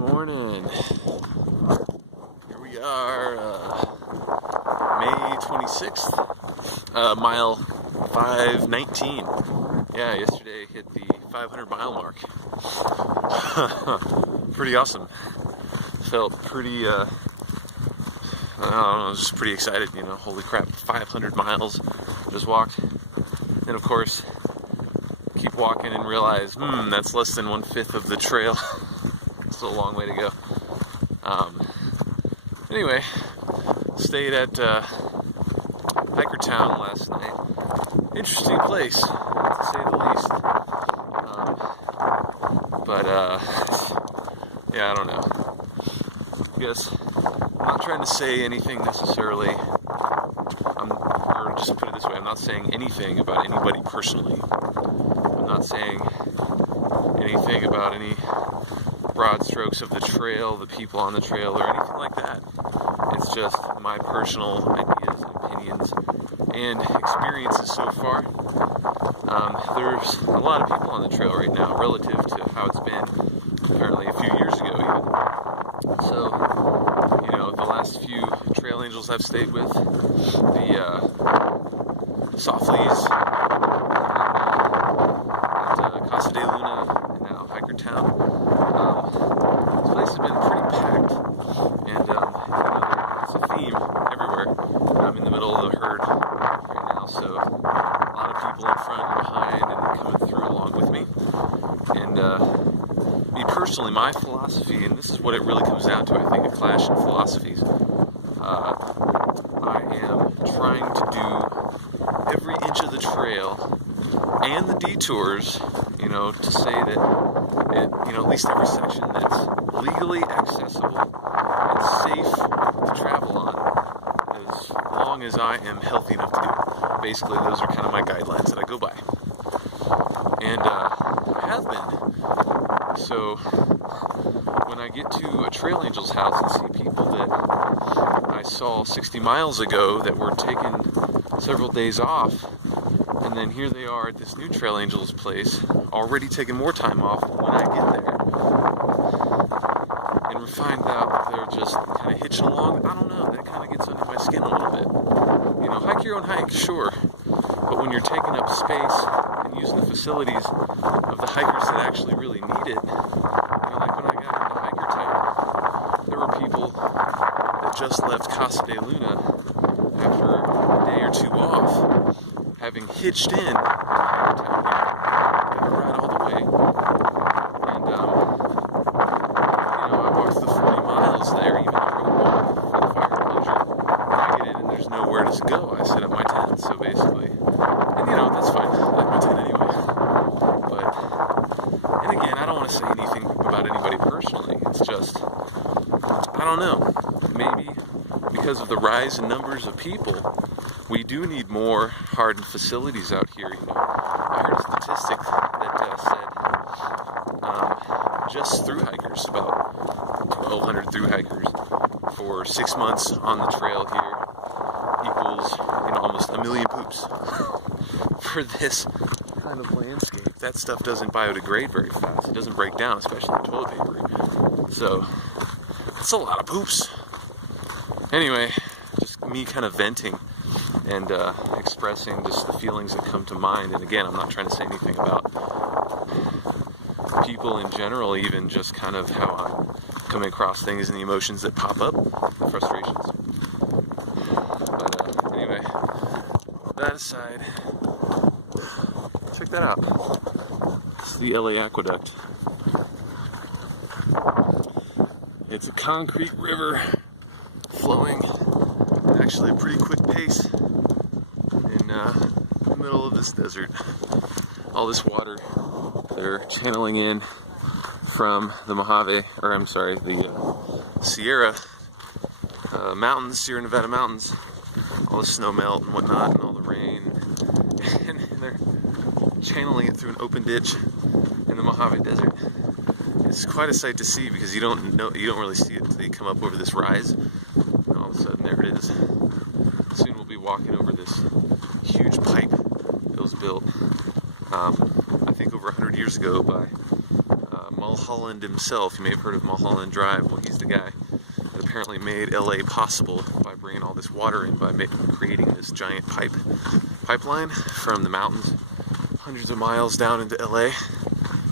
morning. Here we are, May 26th, mile 519. Yeah, yesterday hit the 500 mile mark. Pretty awesome. Felt pretty, I don't know, I was just pretty excited, you know, holy crap, 500 miles just walked. And of course, keep walking and realize, that's less than 1/5 of the trail. It's a long way to go. Anyway, stayed at Hiker Town last night. Interesting place, to say the least. Yeah, I don't know. I guess I'm not trying to say anything necessarily. Or just put it this way, I'm not saying anything about anybody personally. I'm not saying anything about any broad strokes of the trail, the people on the trail, or anything like that. It's just my personal ideas and opinions and experiences so far. There's a lot of people on the trail right now relative to how it's been apparently a few years ago even. So, you know, the last few trail angels I've stayed with, the Softleys at Casa de Luna and now Hiker Town, this place has been pretty packed, and you know, it's a theme everywhere. I'm in the middle of the herd right now, so a lot of people in front and behind and coming through along with me. And me personally, my philosophy, and this is what it really comes down to, I think, a clash in philosophies. I am trying to do every inch of the trail and the detours, you know, to say that it, you know, at least every section that's legally accessible and safe to travel on, as long as I am healthy enough to do it. Basically, those are kind of my guidelines that I go by. And I have been. So when I get to a trail angel's house and see people that I saw 60 miles ago that were taking several days off, and then here they are at this new trail angel's place, already taking more time off when I get there, and we find out that they're just kind of hitching along. I don't know, that kind of gets under my skin a little bit. You know, hike your own hike, sure, but when you're taking up space and using the facilities of the hikers that actually really need it, you know, like when I got into Hiker Town, there were people that just left Casa de Luna after a day or two off, having hitched in to Hiker Town, gonna ride all the way, and you know, I walked the 40 miles there, even though I walked for the fire enclosure. When I get in and there's nowhere to go, I set up my tent, so basically, and you know, that's fine, I like my tent anyway. But, and again, I don't want to say anything about anybody personally, it's just, I don't know, maybe because of the rise in numbers of people, we do need more hardened facilities out here, you know. I heard a statistic that said just through hikers, about 1,200 through hikers for 6 months on the trail here equals, you know, almost 1 million poops for this kind of landscape. That stuff doesn't biodegrade very fast. It doesn't break down, especially the toilet paper. So, that's a lot of poops. Anyway, just me kind of venting and expressing just the feelings that come to mind. And again, I'm not trying to say anything about people in general, even just kind of how I'm coming across things and the emotions that pop up, the frustrations. But anyway, that aside, check that out. It's the LA Aqueduct. It's a concrete river flowing at actually a pretty quick pace in the middle of this desert. All this water they're channeling in from the Mojave, or I'm sorry, the Sierra mountains, Sierra Nevada mountains. All the snow melt and whatnot, and all the rain, and they're channeling it through an open ditch in the Mojave Desert. It's quite a sight to see because you don't really see it until you come up over this rise, and all of a sudden there it is. Soon we'll be walking over this huge pipe that was built, I think over 100 years ago by Mulholland himself. You may have heard of Mulholland Drive. Well, he's the guy that apparently made LA possible by bringing all this water in, by creating this giant pipeline from the mountains hundreds of miles down into LA.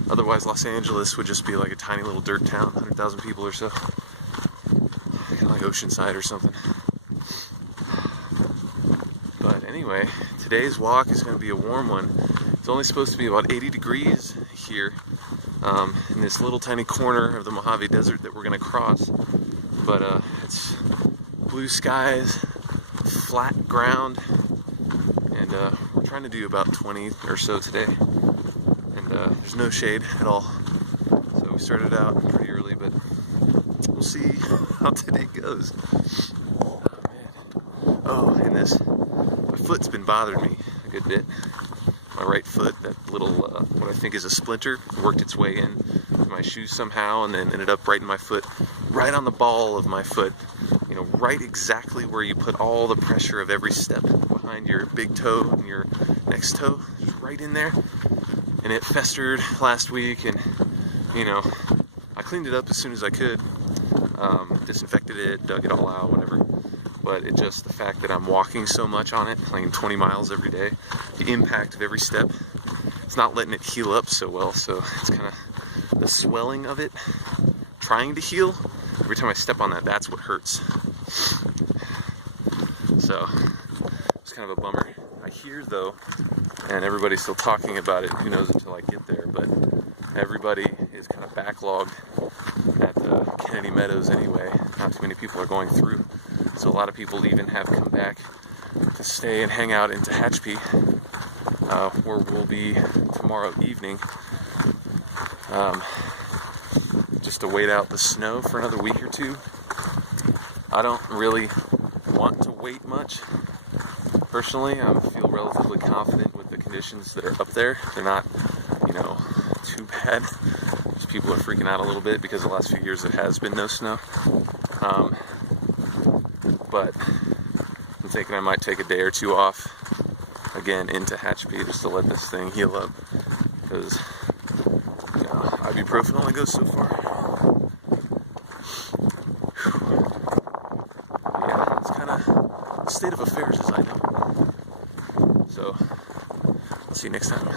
Otherwise, Los Angeles would just be like a tiny little dirt town, 100,000 people or so. Kind of like Oceanside or something. But anyway, today's walk is going to be a warm one. It's only supposed to be about 80 degrees here in this little tiny corner of the Mojave Desert that we're going to cross. But it's blue skies, flat ground, and we're trying to do about 20 or so today. And there's no shade at all. So we started out pretty early, but we'll see how today goes. Oh man. Oh, and my foot's been bothering me a good bit. My right foot, that little, what I think is a splinter, worked its way in to my shoe somehow and then ended up right in my foot, right on the ball of my foot. You know, right exactly where you put all the pressure of every step behind your big toe and your next toe, just right in there. And it festered last week, and you know, I cleaned it up as soon as I could, disinfected it, dug it all out, whatever. But it just, the fact that I'm walking so much on it, like 20 miles every day, the impact of every step, it's not letting it heal up so well. So it's kind of the swelling of it trying to heal. Every time I step on that, that's what hurts. So it's kind of a bummer. I hear though, and everybody's still talking about it, who knows until I get there, but everybody is kind of backlogged at Kennedy Meadows anyway. Not too many people are going through. So a lot of people even have come back to stay and hang out in Tehachapi, where we'll be tomorrow evening, just to wait out the snow for another week or two. I don't really want to wait much. Personally, I feel relatively confident with the conditions that are up there. They're not, you know, too bad. Just people are freaking out a little bit because the last few years there has been no snow. But I'm thinking I might take a day or two off again in Tehachapi just to let this thing heal up, because you know, ibuprofen only goes so far. Yeah, it's kind of the state of affairs as I know. So, I'll see you next time.